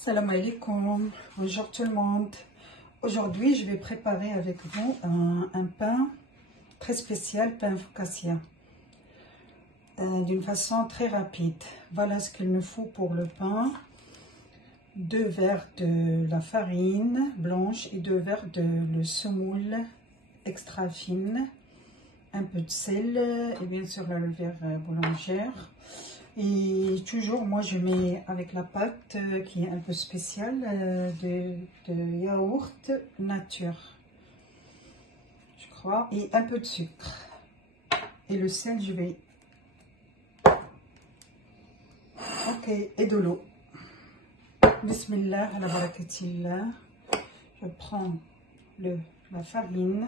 Salam alaikum, bonjour tout le monde. Aujourd'hui, je vais préparer avec vous un pain très spécial, pain focaccia, d'une façon très rapide. Voilà ce qu'il nous faut pour le pain. 2 verres de la farine blanche et 2 verres de le semoule extra fine, un peu de sel et bien sûr la levure boulangère. Et toujours, moi, je mets avec la pâte qui est un peu spéciale de yaourt nature, je crois, et un peu de sucre. Et le sel, je vais... Ok, et de l'eau. Bismillah, ala barakatillah. Je prends la farine.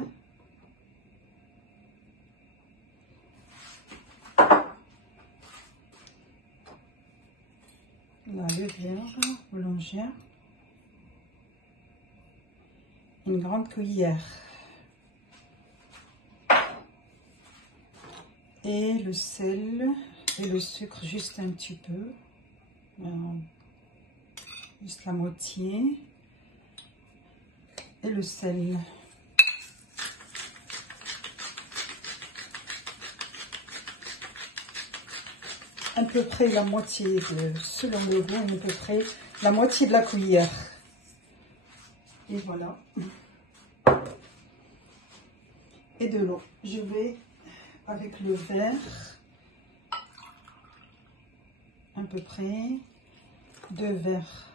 La levure boulangère, une grande cuillère et le sel et le sucre juste un petit peu, juste la moitié, et le sel. À peu près la moitié, selon le goût, à peu près la moitié de la cuillère. Et voilà. Et de l'eau. Je vais avec le verre, à peu près 2 verres.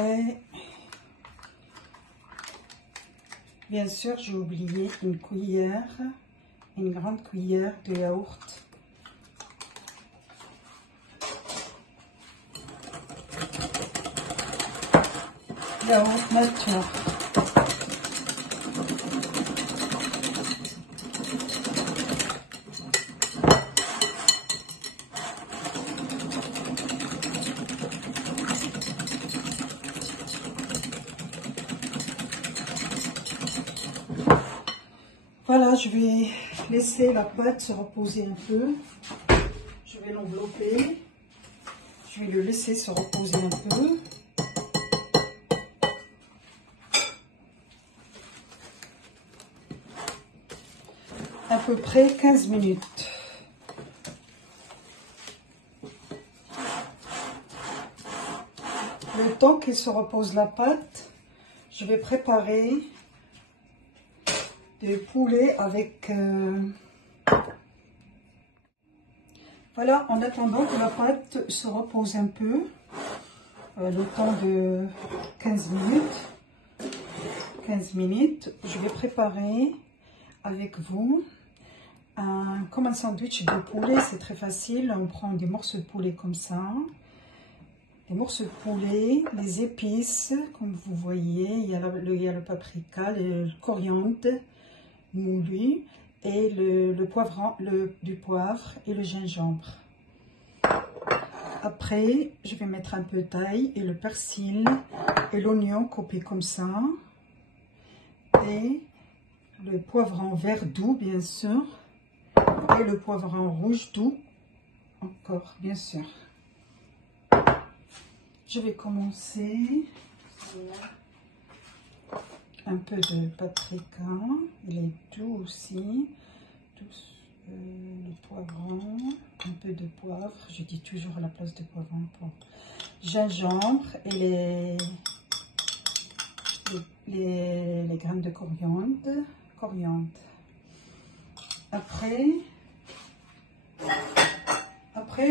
Et bien sûr, j'ai oublié une grande cuillère de yaourt. Yaourt nature. Voilà, je vais laisser la pâte se reposer un peu. Je vais l'envelopper. Je vais le laisser se reposer un peu. À peu près 15 minutes. Le temps qu'il se repose la pâte, je vais préparer des poulets avec... Voilà, en attendant que la pâte se repose un peu, le temps de 15 minutes. 15 minutes, je vais préparer avec vous comme un sandwich de poulet. C'est très facile. On prend des morceaux de poulet comme ça, des morceaux de poulet, les épices, comme vous voyez, il y a le paprika, le coriandre moulu et le poivron, du poivre et le gingembre. Après, je vais mettre un peu d'ail et le persil et l'oignon coupé comme ça. Et le poivron vert doux, bien sûr. Et le poivron rouge doux, encore, bien sûr. Je vais commencer. Un peu de paprika. Il est doux aussi. Le poivron. Un peu de poivre. Je dis toujours à la place de poivron. Gingembre et les graines de coriandre. Après,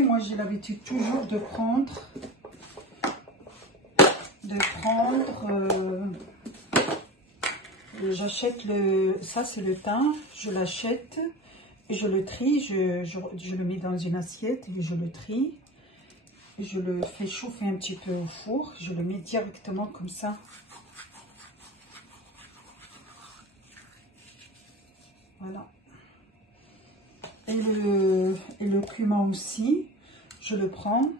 moi j'ai l'habitude toujours de prendre j'achète ça c'est le thym, je l'achète et je le trie, je le mets dans une assiette et je le trie. Et je le fais chauffer un petit peu au four, je le mets directement comme ça. Voilà. Et le cumin aussi, je le prends,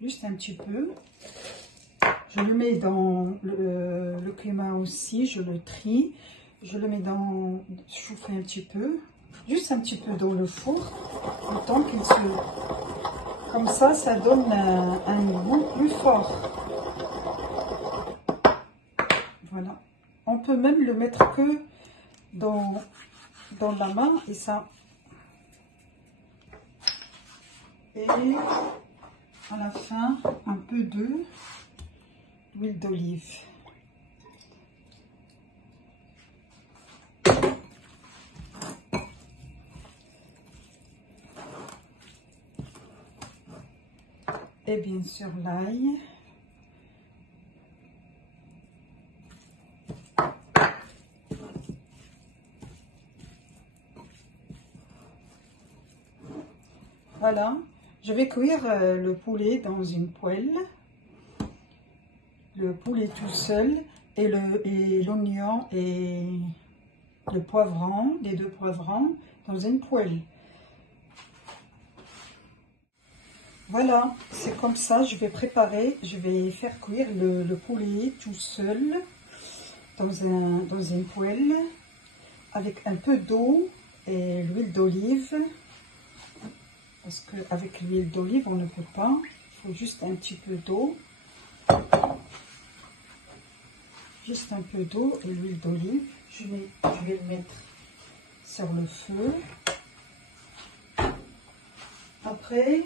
juste un petit peu. Je le mets dans le cumin aussi, je le trie. Je le mets dans, je vous fais un petit peu, juste un petit peu dans le four, le temps qu'il se... Comme ça donne un goût plus fort. Voilà. On peut même le mettre que dans la main et ça. Et à la fin, un peu d'huile d'olive. Et bien sûr l'ail. Voilà, je vais cuire le poulet dans une poêle. Le poulet tout seul et l'oignon et le poivron, les 2 poivrons dans une poêle. Voilà, c'est comme ça, je vais préparer, je vais faire cuire le poulet tout seul dans une poêle avec un peu d'eau et l'huile d'olive. Parce qu'avec l'huile d'olive, on ne peut pas, il faut juste un petit peu d'eau. Juste un peu d'eau et l'huile d'olive. Je vais le mettre sur le feu. Après,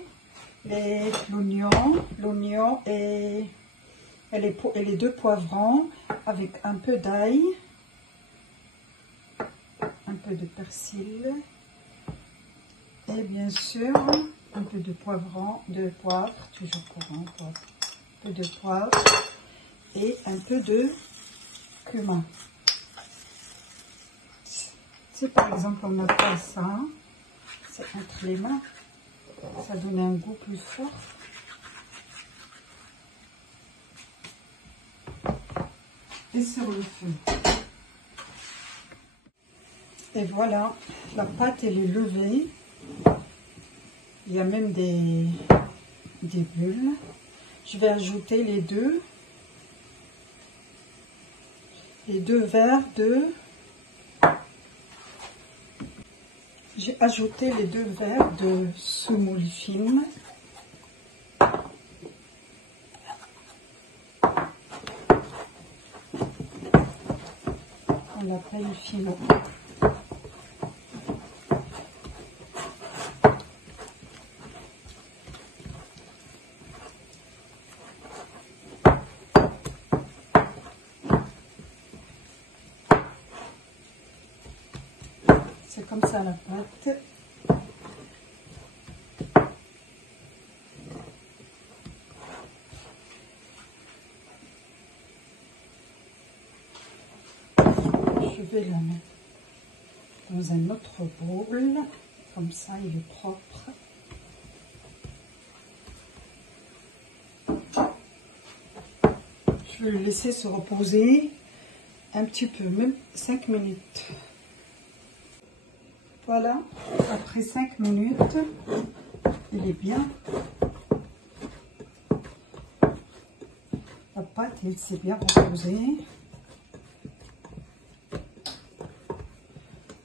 l'oignon et les 2 poivrons avec un peu d'ail, un peu de persil et bien sûr un peu de poivron, de poivre, toujours poivron, un peu de poivre et un peu de cumin. Si par exemple on n'a pas ça, c'est entre les mains, ça donne un goût plus fort. Et sur le feu. Et voilà, la pâte elle est levée. Il y a même des bulles. Je vais ajouter les deux verres de... J'ai ajouté les 2 verres de semoule fine. On appelle fine. C'est comme ça la pâte. Je vais la mettre dans un autre bol. Comme ça, il est propre. Je vais le laisser se reposer un petit peu, même 5 minutes. Voilà, après 5 minutes, il est bien. La pâte, elle s'est bien reposée.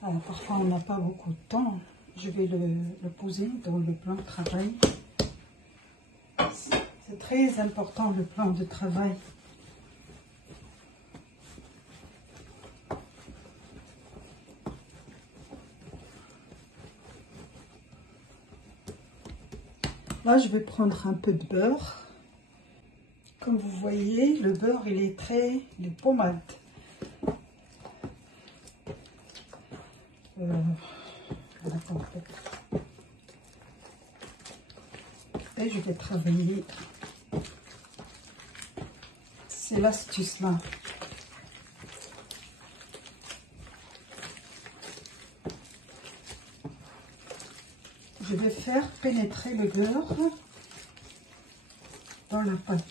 Alors, parfois, on n'a pas beaucoup de temps. Je vais le poser dans le plan de travail. C'est très important, le plan de travail. Là, je vais prendre un peu de beurre. Comme vous voyez, le beurre, il est pommade. Et je vais travailler. C'est l'astuce là. Je vais faire pénétrer le beurre dans la pâte.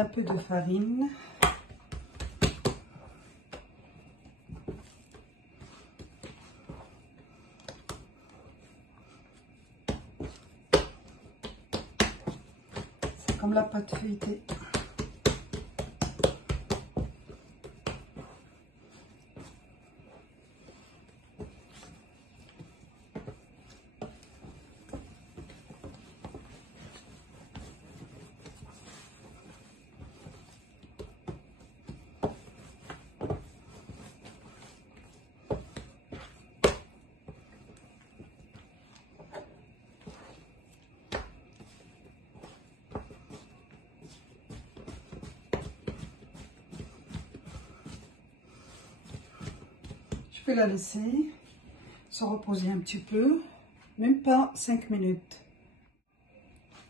un peu de farine. C'est comme la pâte feuilletée. Je vais la laisser se reposer un petit peu, même pas 5 minutes.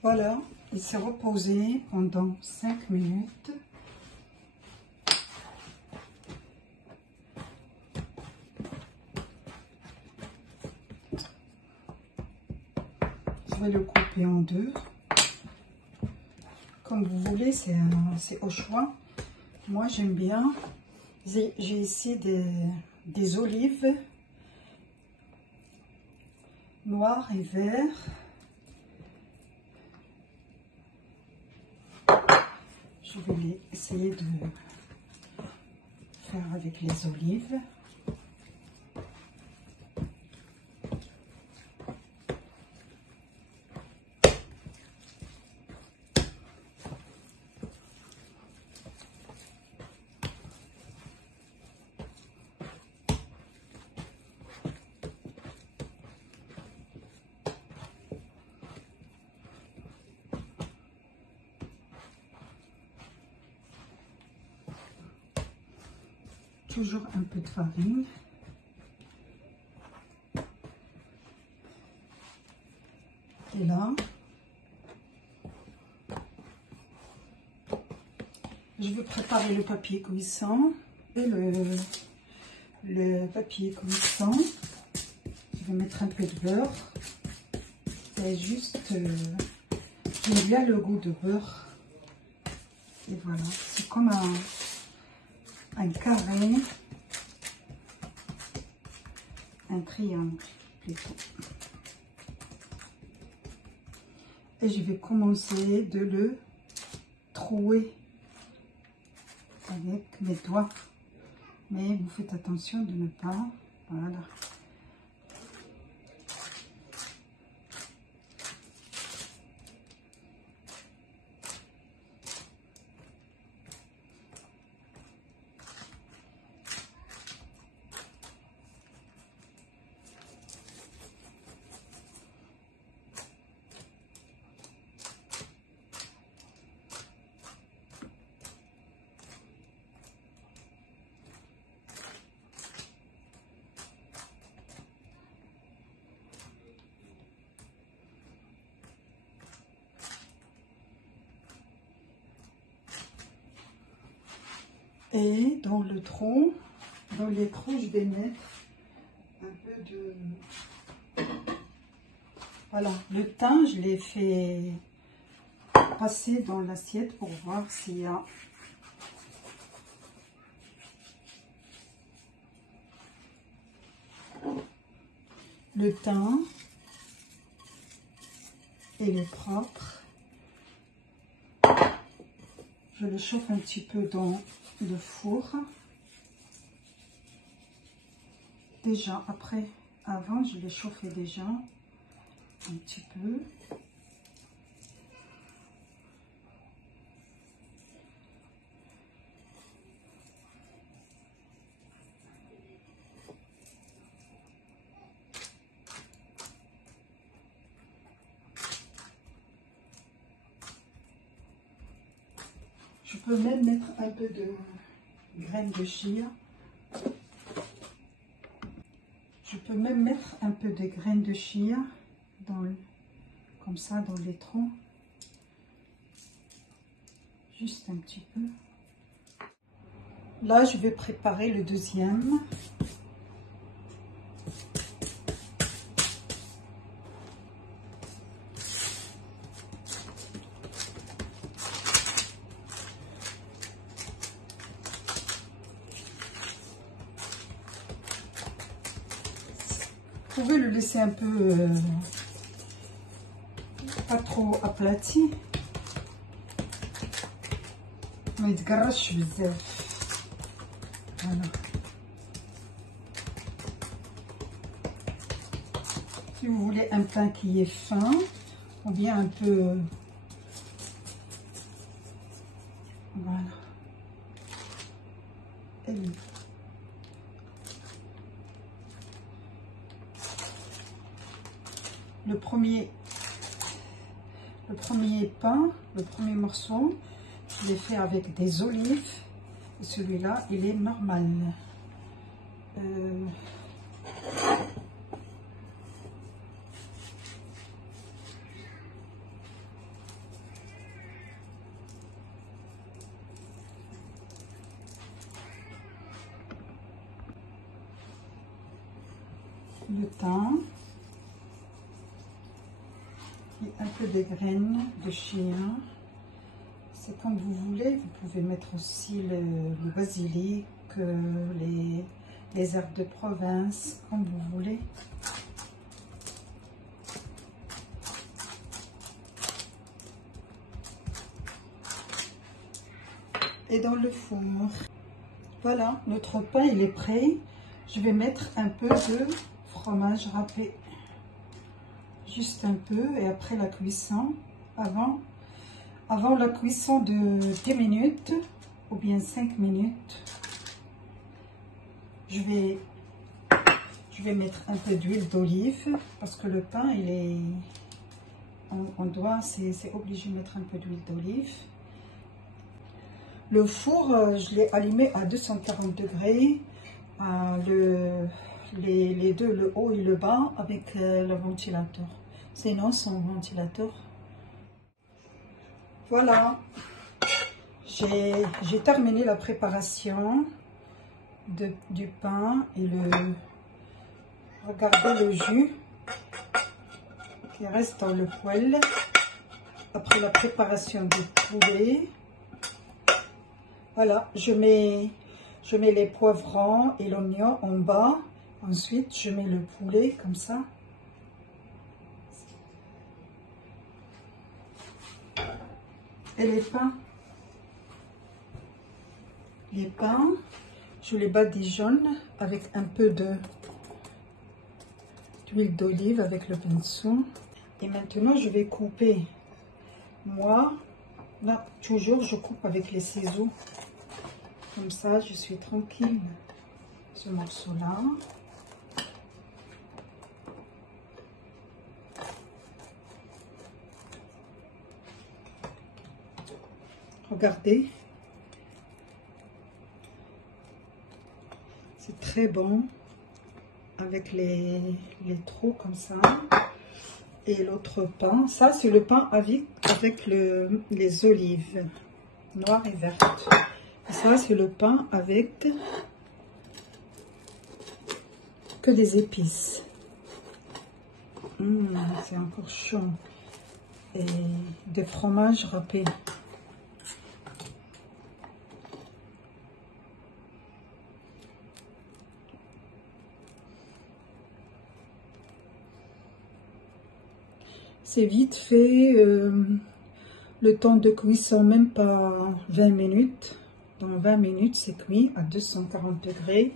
Voilà, il s'est reposé pendant 5 minutes. Je vais le couper en deux. Comme vous voulez, c'est au choix. Moi, j'aime bien. J'ai ici des olives noires et vertes. Je vais essayer de faire avec les olives. Toujours un peu de farine. Et là, je vais préparer le papier cuisson. Et le papier cuisson, je vais mettre un peu de beurre. C'est juste, j'aime bien le goût de beurre. Et voilà, c'est comme un carré, un triangle plutôt. Et je vais commencer de le trouer avec mes doigts. Mais vous faites attention de ne pas, voilà. Et dans le tronc, dans les trous, je vais mettre un peu de... Voilà, le thym, je l'ai fait passer dans l'assiette pour voir s'il y a... Le thym, et le propre. Je le chauffe un petit peu dans le four. Déjà, avant, je l'ai chauffé déjà un petit peu. Je peux même mettre un peu de graines de chia. Je peux même mettre un peu de graines de chia comme ça dans les troncs. Juste un petit peu. Là, je vais préparer le deuxième. Vous pouvez le laisser un peu, pas trop aplati. Mais il garage bzaf. Voilà. Si vous voulez un pain qui est fin, ou bien un peu, voilà. Et le premier pain, le premier morceau, je l'ai fait avec des olives. Et celui-là, il est normal. Le thym et un peu de graines de chia. C'est comme vous voulez. Vous pouvez mettre aussi le basilic, les herbes de province, comme vous voulez. Et dans le four. Voilà, notre pain il est prêt. Je vais mettre un peu de fromage râpé. Juste un peu, et après la cuisson, avant la cuisson de 10 minutes ou bien 5 minutes, je vais mettre un peu d'huile d'olive parce que le pain il est, c'est obligé de mettre un peu d'huile d'olive. Le four, je l'ai allumé à 240 degrés, les deux, le haut et le bas, avec le ventilateur. Sinon, sans ventilateur. Voilà, j'ai terminé la préparation du pain et regardez le jus qui reste dans le poêle après la préparation du poulet. Voilà, je mets les poivrons et l'oignon en bas. Ensuite, je mets le poulet comme ça. Et les pains, je les badigeonne avec un peu d'huile d'olive avec le pinceau. Et maintenant, je vais couper. Moi, là, toujours, je coupe avec les ciseaux. Comme ça, je suis tranquille. Ce morceau-là. Regardez. C'est très bon. Avec les trous comme ça. Et l'autre pain. Ça, c'est le pain avec les olives noires et vertes. Et ça, c'est le pain avec que des épices. C'est encore chaud. Et des fromages râpés. C'est vite fait. Le temps de cuisson, même pas 20 minutes. Dans 20 minutes, c'est cuit à 240 degrés.